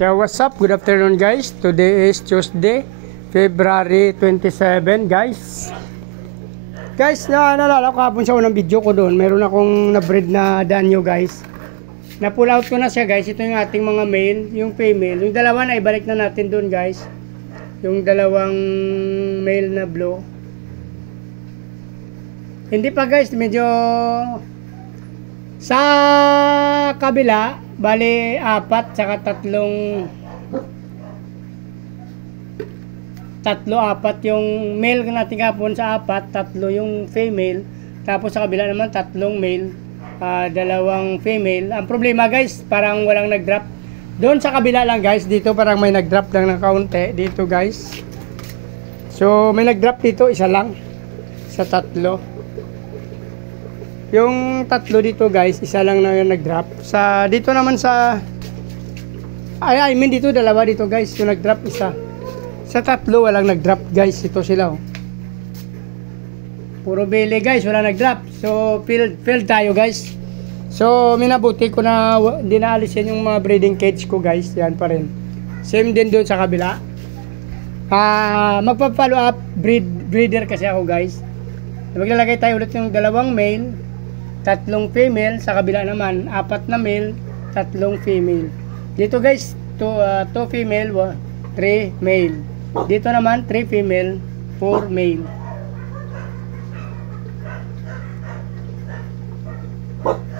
So what's up? Good afternoon guys. Today is Tuesday, February 27 guys. Guys, naalala ko hapon sa unang video ko doon. Meron akong na-breed na danyo guys. Na-pull out ko na siya guys. Ito yung ating mga male, yung female. Yung dalawa na ibalik na natin doon guys. Yung dalawang male na blue. Hindi pa guys, medyo sa kabila, bali apat saka apat yung male natin kapon sa apat, tatlo yung female, tapos sa kabila naman tatlong male, dalawang female. Ang problema guys, parang walang nag-drop doon sa kabila lang guys. Dito parang may nag-drop lang ng kaunti dito guys. So may nag-drop dito, isa lang sa tatlo. Yung tatlo dito guys, isa lang na nag-drop. Sa dito naman sa I mean dito dalawa dito guys, yung nag-drop isa. Sa tatlo walang nag-drop guys, ito sila oh. Puro bele guys, wala nag-drop. So failed tayo guys. So minabuti ko na hindi naalis yan yung mga breeding cage ko guys, yan pa rin. Same din doon sa kabila. Magpa-follow up breeder kasi ako guys. Maglalagay tayo ulit yung dalawang male, tatlong female, sa kabila naman apat na male, tatlong female. Dito guys, 2 female, 3 male. Dito naman 3 female, 4 male.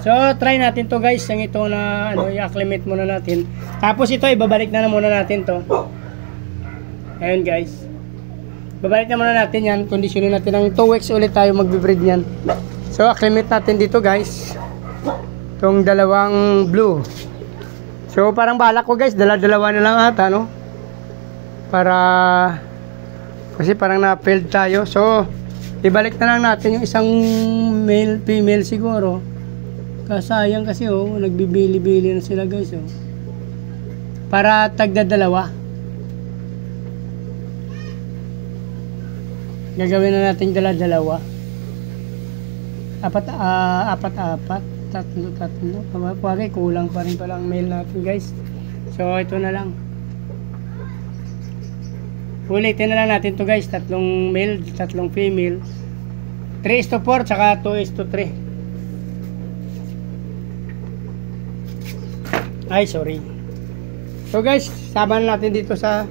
So try natin to guys, yung ito na i-acclimate muna natin. Tapos ito ibabalik na muna natin to. Ayun guys, babalik na muna natin yan. Kondisyonin natin ng 2 weeks ulit tayo magbe-breed yan. So acclimate natin dito guys, itong dalawang blue. So parang balak ko guys, dalawa na lang ata no, para kasi parang na-failed tayo. So ibalik na lang natin yung isang male female siguro. Kasayang kasi oh, nagbibili-bili na sila guys oh, para tagdadalawa. Gagawin na natin dalawa. Apat, tatlo. Pagay, kulang pa rin pala ang male natin guys. So ito na lang. Ulitin na lang natin to guys. Tatlong male, tatlong female. 3:4 tsaka 2:3. Ay, sorry. So guys, sama na natin dito sa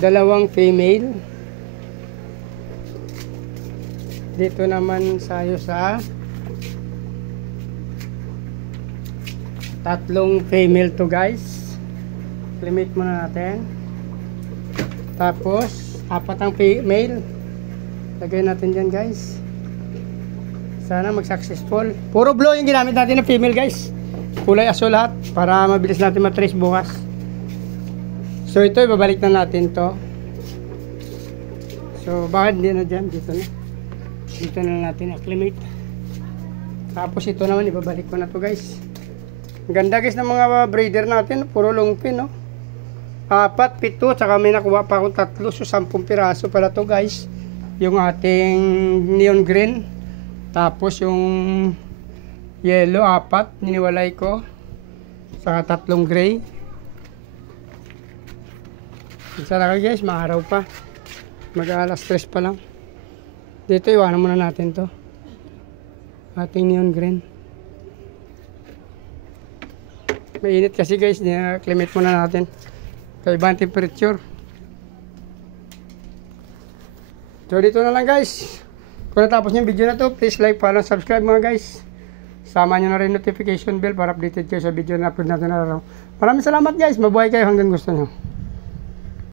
dalawang female. Dito naman tayo sa tatlong female to guys. Limit muna natin. Tapos apat ang female. Lagay natin dyan guys. Sana mag-successful. Puro blue yung ginamit natin na female guys. Kulay aso lahat para mabilis natin matrace bukas. So ito ibabalik na natin to. So bakit hindi na dyan? Dito na natin acclimate. Tapos ito naman ibabalik ko na to guys. Ang ganda guys ng mga breeder natin, puro longpin no. 4, 7, tsaka may nakuha pa akong 3, so 10 piraso pala to guys. Yung ating neon green, tapos yung yellow 4 niniwalay ko, saka 3 gray. Sana guys, maaraw pa, mag-alas 3 pa lang. Dito iwanan muna natin to, ating neon green. Mainit kasi guys, climate muna natin. Kaibang temperature. So dito na lang guys. Kung natapos yung video na to, please like, follow, subscribe mga guys. Sama nyo na rin notification bell para updated kayo sa video na upload natin na araw. Maraming salamat guys, mabuhay kayo hanggang gusto nyo.